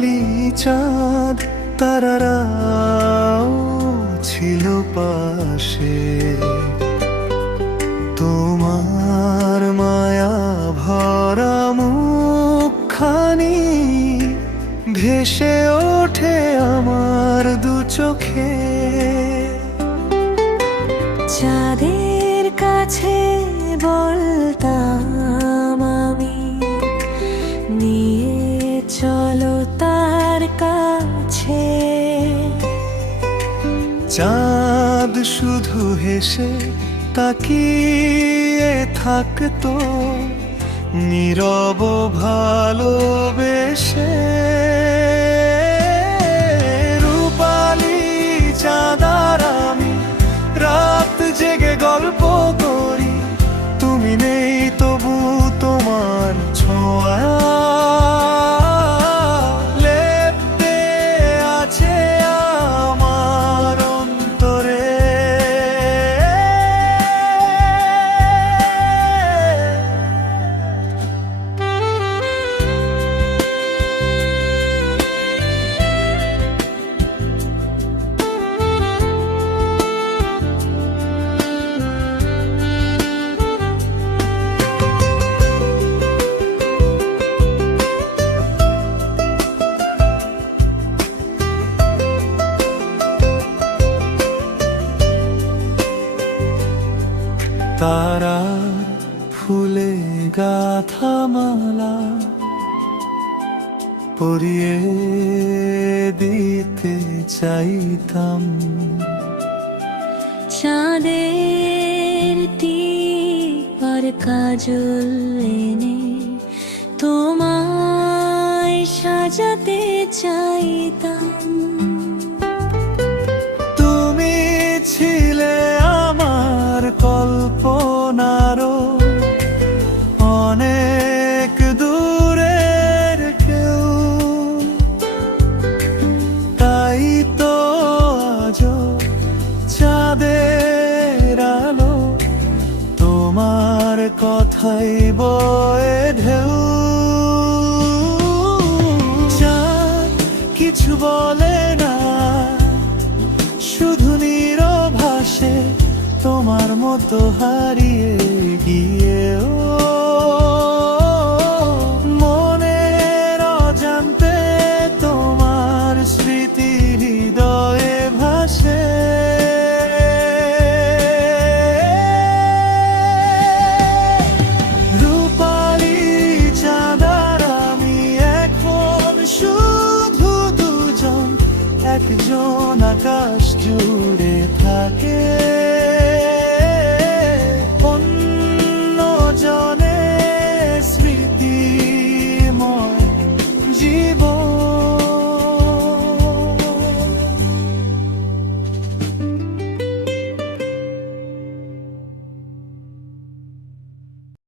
রূপালি চাঁদ তারারাও ছিল পাশে, তোমার মায়া ভরা মুখখানি ভেসে ওঠে আমার দু চোখে। চাঁদের কাছে বলতাম আমি, নিয়ে চলো তার কাছে। চাঁদ শুধু হেসে তাকিয়ে থাকতো, নীরব ভালোবেসে। রূপালি চাঁদ আর আমি রাত জেগে গল্প করি, তুমি নেই তবু তোমার ছোঁয়া লেপ্টে আছে আমার অন্তরে। তারা ফুলে গাথা মালা পরিয়ে দিতে চাইতাম, চাঁদের টিপ আর কাজল এনে তোমায় সাজাতে চাইতাম। তুমি ছিলে আমার কল্পনারও অনেক দূরের কেউ, তাই তো আজও চাঁদের আলো তোমার কথাই বয়ে ঢেউ। চাঁদ কিছু বলে না, শুধু নীরব হাসে, তোমার মতো হারিয়ে গিয়েও মনের অজান্তে তোমার স্মৃতি হৃদয়ে ভাসে। রূপালি চাঁদ আর আমি এখন শুধু দুজন, একজন আকাশ জুড়ে থাকে।